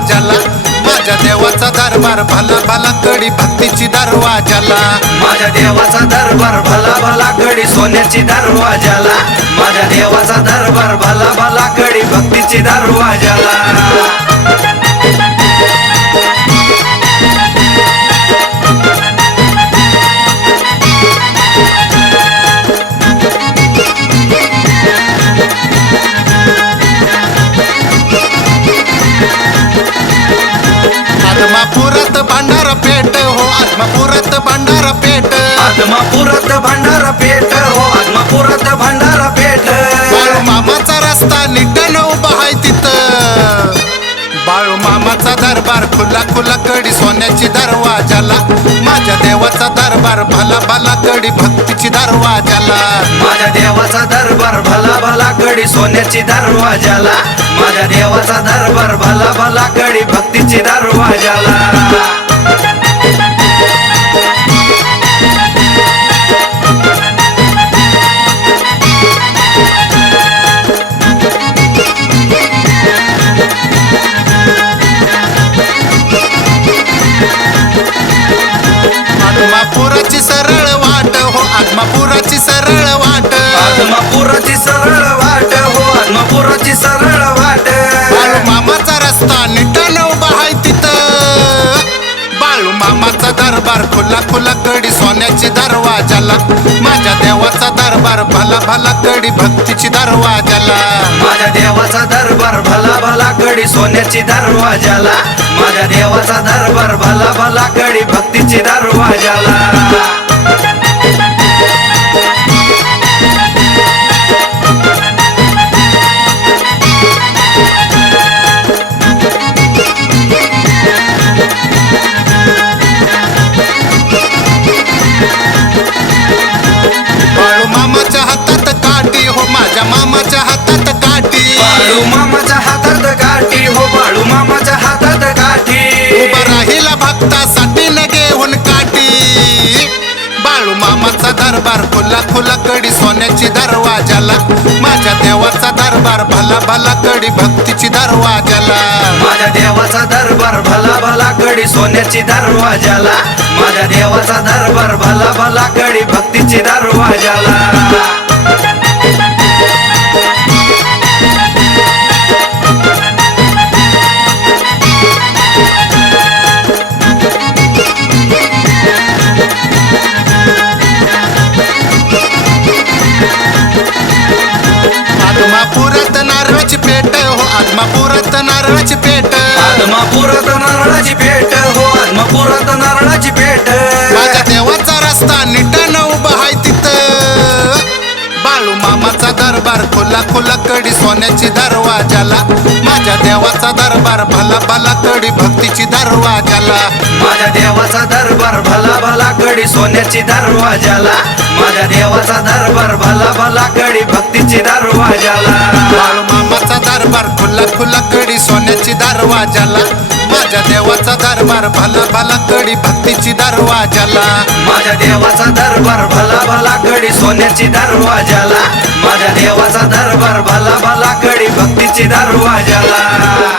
समाजाला माझ्या देवाचा दरबार भला भला कडी भक्तीची दरवाजाला. माझ्या देवाचा दरबार भला भला कडी सोन्याची दरवाजाला. माझ्या देवाचा दरबार आदमापुरात भांडार पेट हो आदमापुरात भांडार पेट. आत्मापुरात भंडारा पेठ हो आत्मापुरात भंडारा पेठ बाळू मामाचा रस्ता निटन उभा आहे तिथं. बाळू मामाचा दरबार खुला खुला कडी सोन्याची दरवाजाला माझ्या देवाचा दरबार भला भला कडी भक्तीची दरवाजाला माझ्या देवाचा दरबार भला भला कडी सोन्याची दरवाजाला माझ्या देवाचा दरबार भला भला कडी भक्तीची दरवाजाला आत्मापुराची सरळ वाट. आत्मापुराची सरळ वाट हो आत्मापुराची सरळ वाट. बाळू मामाचा रस्ता निटन उभा आहे तिथं. बाळू मामाचा दरबार खुला खुला कडी सोन्याची दरवाजाला माझ्या देवाचा दरबार भला भला कडी भक्तीची दरवाजाला माझ्या देवाचा दरबार भला भला कडी सोन्याची दरवाजाला माझ्या देवाचा दरबार भला भला कडी भक्तीची दरवाजाला मामाच्या हातात काठी बाळू मामाच्या हातात गाठी. हो बाळू मामाच्या हातात गाठी. उभा राहिला भक्तासाठी न घेऊन काठी. बाळू मामाचा दरबार खुला खुला कडी सोन्याची दरवाजाला माझ्या देवाचा दरबार भला भला कडी भक्तीची दरवाजाला माझ्या देवाचा दरबार भला भला कडी सोन्याची दरवाजाला माझ्या देवाचा दरबार भला भला कडी भक्तीची दरवाजाला नारळाची पेट. आत्मापुरात नारळाची पेट. हो आत्मापुरात नारळाची पेट. माझ्या देवाचा रस्ता निटन उभा आहे तिथं. बाळू मामाचा दरबार खुला खुला कडी सोन्याची दरवाजाला. माझ्या देवाचा दरबार भला भला कडी भक्तीची दरवाजाला. माझ्या देवाचा दरबार भला भला कडी सोन्याची दरवाजाला. माझ्या देवाचा दरबार भला भला कडी भक्तीची दरवाजाला. दरबार खुला खुला कडी सोन्याची दरवाजाला माझ्या देवाचा दरबार भला भला कडी भक्तीची दरवाजाला माझ्या देवाचा दरबार भला भला कडी सोन्याची दरवाजाला माझ्या देवाचा दरबार भला भला कडी भक्तीची दरवाजाला